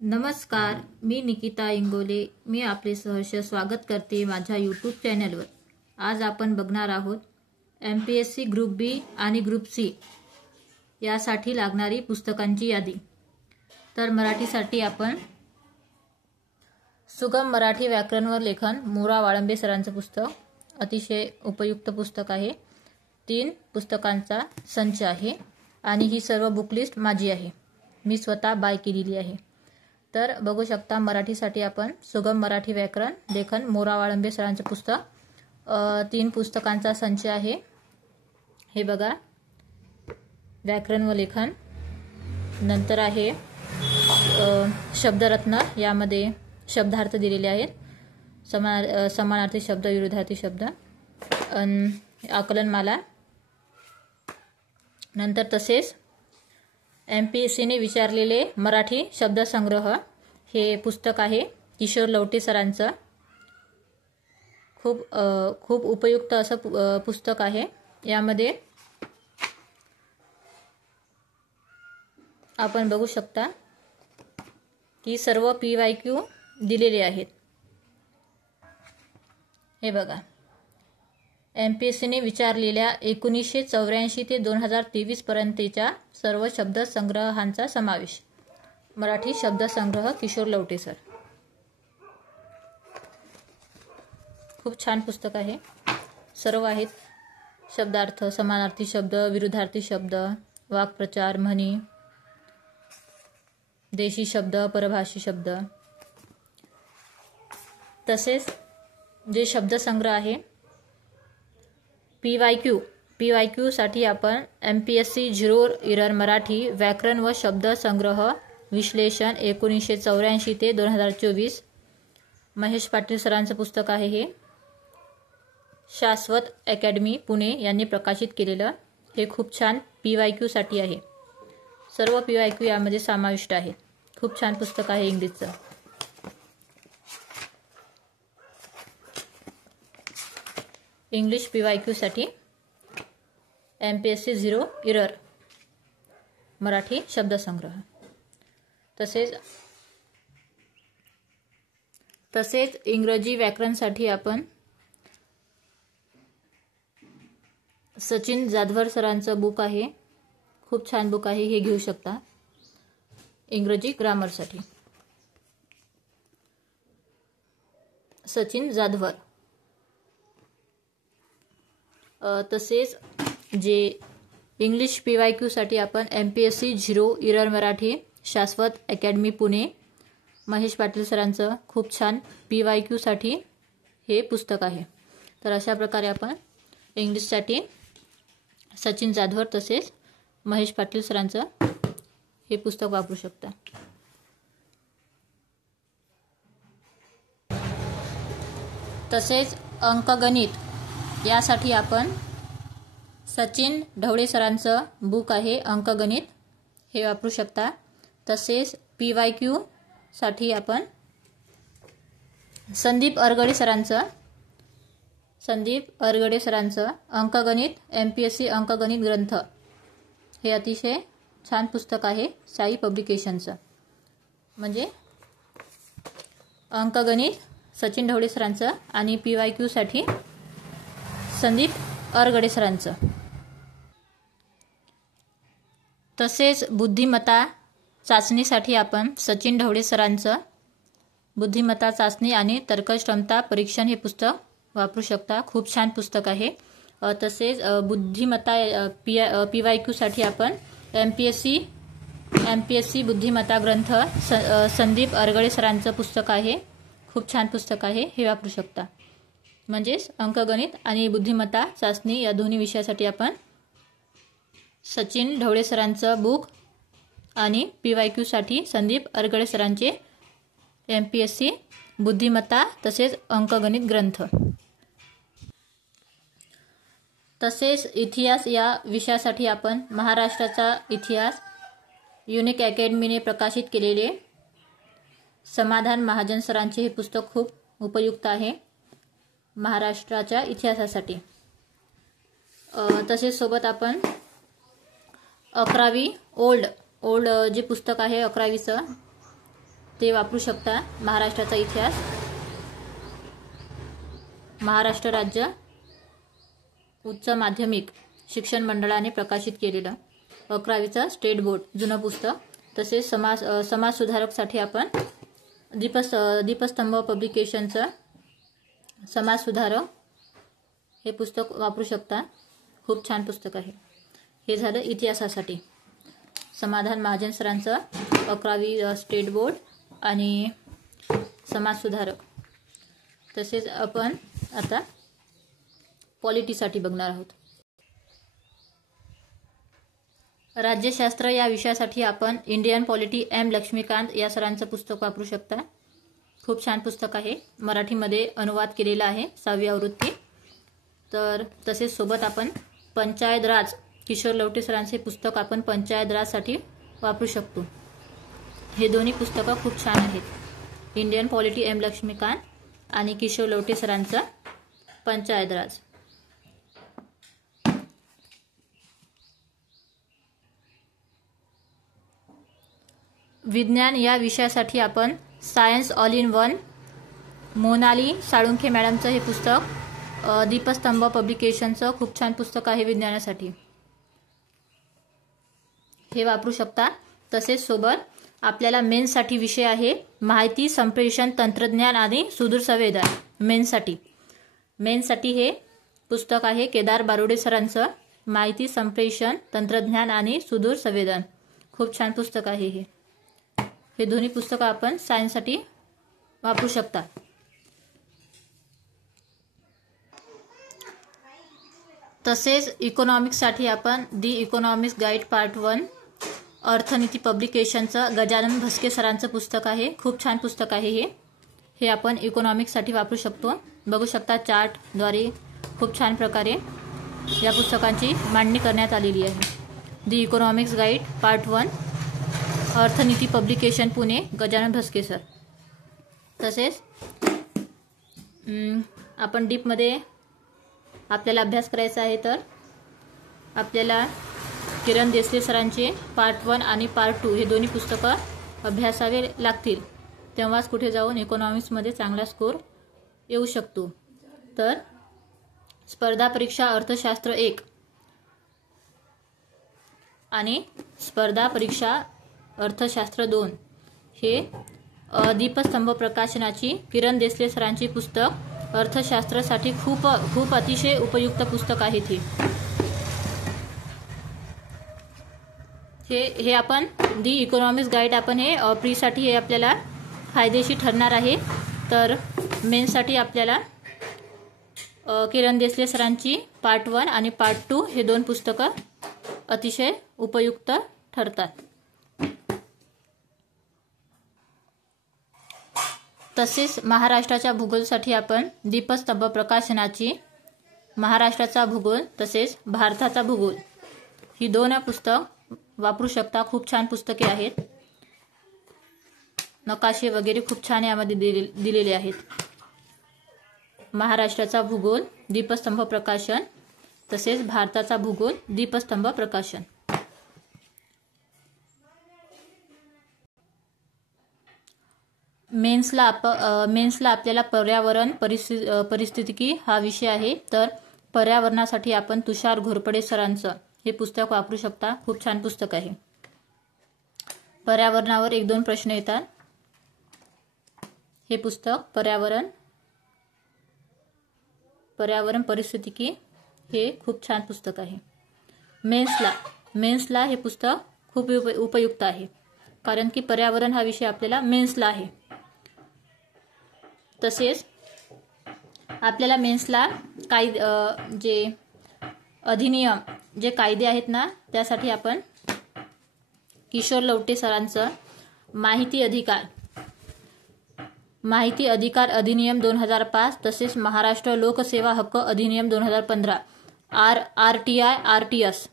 नमस्कार, मी निकिता इंगोले. मी आपले सहर्ष स्वागत करते माझ्या यूट्यूब चॅनलवर. आज आपण बघणार आहोत MPSC ग्रुप बी आणि ग्रुप सी यासाठी लागणारी पुस्तकांची यादी. तर मराठीसाठी आपण सुगम मराठी व्याकरण व लेखन मोरा वाळंबे सरांचं पुस्तक, अतिशय उपयुक्त पुस्तक आहे. 3 पुस्तकांचा संच आहे आणि ही सर्व बुक लिस्ट माझी आहे. मी स्वतः बाय केलेली आहे. तर बघू शकता, मराठीसाठी आपण सुगम मराठी व्याकरण लेखन मोरा वाळंबे सरांचे पुस्तक, 3 पुस्तकांचा संच आहे. हे बघा, व्याकरण व लेखन. नंतर आहे शब्दरत्न, यामध्ये शब्दार्थ दिलेले आहेत. समानार्थी शब्द, विरुद्धार्थी शब्द, आकलनमाला. नंतर तसेच MPSCने विचारलेले मराठी शब्दसंग्रह हे पुस्तक आहे किशोर लवटे सरांचं. खूप उपयुक्त असं पुस्तक आहे. यामध्ये आपण बघू शकता की सर्व PYQ दिलेले आहेत. हे बघा, MPSCने विचारलेल्या 1984 ते 2023 पर्यंतच्या सर्व शब्दसंग्रहांचा समावेश. मराठी शब्दसंग्रह किशोर लवटे सर. खूप छान पुस्तक आहे. सर्व आहेत: शब्दार्थ, समानार्थी शब्द, विरुद्धार्थी शब्द, वाक्प्रचार, म्हणी, देशी शब्द, परभाषी शब्द. तसेच जे शब्दसंग्रह आहे PYQ साठी आपण MPSC 0 एरर मराठी व्याकरण व शब्दसंग्रह विश्लेषण 1984 ते 2024 महेश पाटील सरांचं पुस्तक आहे. हे शाश्वत अकॅडमी पुणे यांनी प्रकाशित केलेलं हे खूप छान PYQ साठी आहे. सर्व PYQ यामध्ये समाविष्ट आहे. खूप छान पुस्तक आहे इंग्लिशचं. इंग्लिश PYQ साठी MPSC 0 एरर मराठी शब्दसंग्रह. तसेच इंग्रजी व्याकरणसाठी आपण सचिन जाधवर सरांचं बुक आहे. खूप छान बुक आहे, हे घेऊ शकता. इंग्रजी ग्रामरसाठी सचिन जाधवर. तसेच जे इंग्लिश PYQ साठी आपण MPSC 0 एरर मराठी शाश्वत अकॅडमी पुणे महेश पाटील सरांचं खूप छान PYQ साठी हे पुस्तक आहे. तर अशा प्रकारे आपण इंग्लिशसाठी सचिन जाधवर तसेच महेश पाटील सरांचं हे पुस्तक वापरू शकता. तसेच अंकगणित यासाठी आपण सचिन ढवळे सरांचं बुक आहे अंकगणित, हे वापरू शकता. तसेच PYQ साठी आपण संदीप अरगडे सरांचं अंकगणित MPSC अंकगणित ग्रंथ, हे अतिशय छान पुस्तक आहे. साई पब्लिकेशनचं. म्हणजे अंकगणित सचिन ढवळे सरांचं आणि PYQ साठी संदीप अरगडे सरांचं. तसेच बुद्धिमत्ता चाचणीसाठी आपण सचिन ढवळे सरांचं बुद्धिमत्ता चाचणी आणि तर्कक्षमता परीक्षण हे पुस्तक वापरू शकता. खूप छान पुस्तक आहे. तसेच बुद्धिमत्ता PYQ साठी आपण MPSC बुद्धिमत्ता ग्रंथ संदीप अरगडे सरांचं पुस्तक आहे. खूप छान पुस्तक आहे, हे वापरू शकता. म्हणजेच अंकगणित आणि बुद्धिमत्ता चाचणी या दोन्ही विषयासाठी आपण सचिन ढवळे सरांचं बुक आणि PYQ साठी संदीप अरगडे सरांचे MPSC बुद्धिमत्ता तसेच अंकगणित ग्रंथ. तसेच इतिहास या विषयासाठी आपण महाराष्ट्राचा इतिहास युनिक अकॅडमीने प्रकाशित केलेले समाधान महाजन सरांचे हे पुस्तक खूप उपयुक्त आहे महाराष्ट्राच्या इतिहासासाठी. तसेच सोबत आपण 11वी ओल्ड जे पुस्तक आहे 11वीचं ते वापरू शकता. महाराष्ट्राचा इतिहास, महाराष्ट्र राज्य उच्च माध्यमिक शिक्षण मंडळाने प्रकाशित केलेलं 11वीचं स्टेट बोर्ड जुनं पुस्तक. तसेच समाज सुधारकसाठी आपण दीपस्तंभ पब्लिकेशनचं समाज सुधारक हे पुस्तक वापरू शकता. खूप छान पुस्तक आहे. हे झालं इतिहासासाठी. समाधान महाजन सरांचं 11वी स्टेट बोर्ड आणि समाज सुधारक. तसेच आपण आता पॉलिटीसाठी बघणार आहोत. राज्यशास्त्र या विषयासाठी आपण इंडियन पॉलिटी एम लक्ष्मीकांत या सरांचं पुस्तक वापरू शकता. खूप छान पुस्तक आहे. मराठीमध्ये अनुवाद केलेला आहे 6वी आवृत्ती. तर तसेच सोबत आपण पंचायत राज किशोर लवटे सरांचे पुस्तक आपण पंचायत राजसाठी वापरू शकतो. हे दोन्ही पुस्तकं खूप छान आहेत. इंडियन पॉलिटी एम लक्ष्मीकांत आणि किशोर लवटे सरांचं पंचायत राज. विज्ञान या विषयासाठी आपण science all in one Monali Salunkhe मॅडमचं हे पुस्तक दीपस्तंभ पब्लिकेशनचं खूप छान पुस्तक आहे विज्ञानासाठी. हे वापरू शकता. तसेच सोबत आपल्याला मेन्ससाठी विषय आहे माहिती संप्रेषण तंत्रज्ञान आणि सुदूर संवेदन. मेन्ससाठी हे पुस्तक आहे केदार बारोडे सरांचं माहिती संप्रेषण तंत्रज्ञान आणि सुदूर संवेदन. खूप छान पुस्तक आहे हे. हे दोन्ही पुस्तकं आपण सायन्ससाठी वापरू शकता. तसेच इकॉनॉमिक्ससाठी आपण the economics guide part 1 Arthniti पब्लिकेशनचं गजानन भस्के सरांचं पुस्तक आहे. खूप छान पुस्तक आहे हे आपण इकॉनॉमिक्ससाठी वापरू शकतो. बघू शकता चार्टद्वारे खूप छान प्रकारे या पुस्तकांची मांडणी करण्यात आलेली आहे. The economics guide part 1 Arthniti publication Pune Gajanan Bhaske sir. तसेच आपण डीपमध्ये आपल्याला अभ्यास करायचा आहे तर आपल्याला किरण देसले सरांचे पार्ट 1 आणि पार्ट 2 हे दोन्ही पुस्तकं अभ्यासावे लागतील. तेव्हाच कुठे जाऊन इकॉनॉमिक्समध्ये चांगला स्कोर येऊ शकतो. तर स्पर्धा परीक्षा अर्थशास्त्र 1 आणि स्पर्धा परीक्षा अर्थशास्त्र 2 हे दीपस्तंभ प्रकाशनाची किरण देसले सरांची पुस्तक अर्थशास्त्रासाठी खूप अतिशय उपयुक्त पुस्तक आहे. हे आपण दी इकॉनॉमिक्स गाईड आपण हे प्रीसाठी हे आपल्याला फायदेशीर ठरणार आहे. तर मेन्ससाठी आपल्याला किरण देसले सरांची पार्ट 1 आणि पार्ट 2 हे 2 पुस्तकं अतिशय उपयुक्त ठरतात. तसेच महाराष्ट्राच्या भूगोलसाठी आपण दीपस्तंभ प्रकाशनाची महाराष्ट्राचा भूगोल तसेच भारताचा भूगोल ही 2 पुस्तक वापरू शकता. खूप छान पुस्तके आहेत. नकाशे वगैरे खूप छान यामध्ये दिलेले आहेत. महाराष्ट्राचा भूगोल दीपस्तंभ प्रकाशन तसेच भारताचा भूगोल दीपस्तंभ प्रकाशन. मेन्सला आपल्याला पर्यावरण परिस्थितिकी हा विषय आहे. तर पर्यावरणासाठी आपण तुषार घोरपडे सरांचं हे पुस्तक वापरू शकता. खूप छान पुस्तक आहे. पर्यावरणावर 1-2 प्रश्न येतात. हे पुस्तक पर्यावरण परिस्थितिकी हे खूप छान पुस्तक आहे. मेन्सला हे पुस्तक खूप उपयुक्त आहे. कारण की पर्यावरण हा विषय आपल्याला मेन्सला आहे. तसेच आपल्याला मेन्सला जे अधिनियम जे कायदे आहेत ना त्यासाठी आपण किशोर लवटे सरांचं माहिती अधिकार अधिनियम 2005 तसेच महाराष्ट्र लोकसेवा हक्क अधिनियम 2015 RTS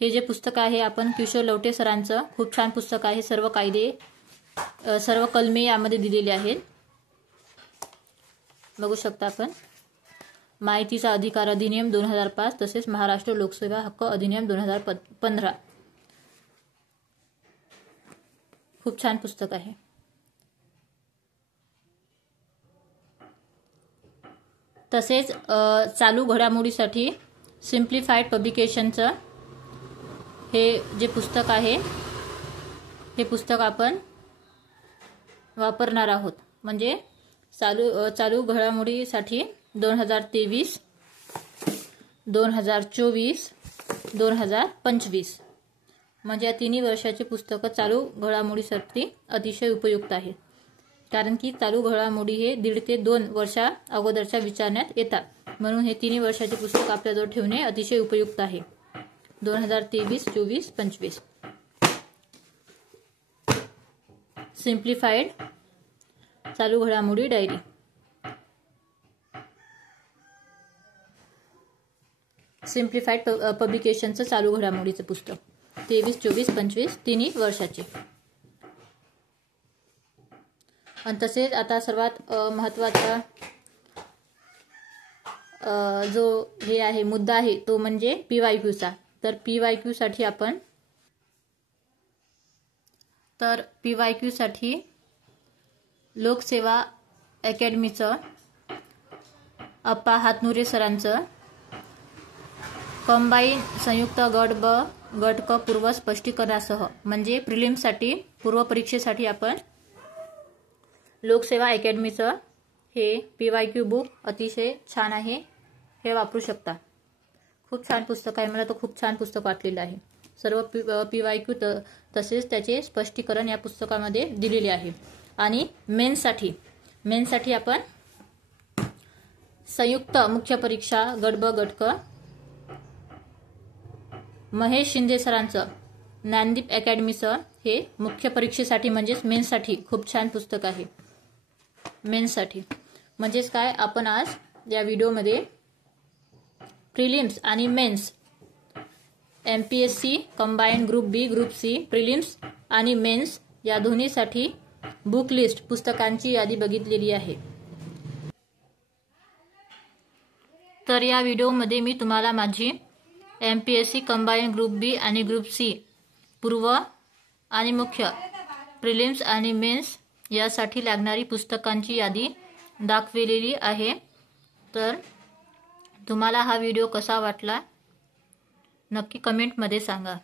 हे जे पुस्तक आहे आपण किशोर लवटे सरांचं खूप छान पुस्तक आहे. सर्व कायदे सर्व कलमे यामध्ये दिलेले आहेत. बघू शकता आपण माहितीचा अधिकार अधिनियम 2005 तसेच महाराष्ट्र लोकसेवा हक्क अधिनियम 2015 खूप छान पुस्तक आहे. तसेच चालू घडामोडीसाठी सिम्प्लिफाईड पब्लिकेशनचं हे जे पुस्तक आहे हे पुस्तक आपण वापरणार आहोत. म्हणजे चालू घडामोडीसाठी 2023, 2024, 2025 म्हणजे या तिन्ही वर्षाची पुस्तकं चालू घडामोडीसाठी अतिशय उपयुक्त आहे. कारण की चालू घडामोडी हे 1.5 ते 2 वर्षा अगोदरच्या विचारण्यात येतात. म्हणून हे तिन्ही वर्षाचे पुस्तक आपल्याजवळ ठेवणे अतिशय उपयुक्त आहे. 2023, 24, 25 सिम्प्लिफाईड चालू घडामोडी डायरी. सिम्प्लिफाईड पब्लिकेशनचं चालू घडामोडीचं पुस्तक 23, 24, 25 तिन्ही वर्षाचे. आणि तसेच आता सर्वात महत्त्वाचा जो हे आहे मुद्दा आहे तो म्हणजे PYQचा. तर PYQ साठी लोकसेवा अकॅडमीचं अप्पा हातनुरे सरांचं कंबाईन संयुक्त गट ब गट क पूर्व स्पष्टीकरणासह म्हणजे प्रिलिम्ससाठी पूर्वपरीक्षेसाठी आपण लोकसेवा अकॅडमीचं हे PYQ बुक अतिशय छान आहे. हे वापरू शकता. खूप छान पुस्तक आहे. मला तर खूप छान पुस्तक वाटलेलं आहे. सर्व PYQ तसेच त्याचे स्पष्टीकरण या पुस्तकामध्ये दिलेले आहे. आणि मेन्ससाठी आपण संयुक्त मुख्य परीक्षा गट ब गट क महेश शिंदे सरांचं ज्ञानदीप अकॅडमीचं हे मुख्य परीक्षेसाठी म्हणजेच मेन्ससाठी खूप छान पुस्तक आहे. मेन्ससाठी म्हणजेच काय, आपण आज या व्हिडिओमध्ये प्रिलिम्स आणि मेन्स MPSC कंबाईन ग्रुप बी ग्रुप सी प्रिलिम्स आणि मेन्स या दोन्हीसाठी बुक लिस्ट पुस्तकांची यादी बघितलेली आहे. तर या व्हिडिओमध्ये मी तुम्हाला माझी MPSC कंबाईन ग्रुप बी आणि ग्रुप सी पूर्व आणि मुख्य प्रिलिम्स आणि मेन्स यासाठी लागणारी पुस्तकांची यादी दाखवलेली आहे. तर तुम्हाला हा व्हिडिओ कसा वाटला नक्की कमेंटमध्ये सांगा.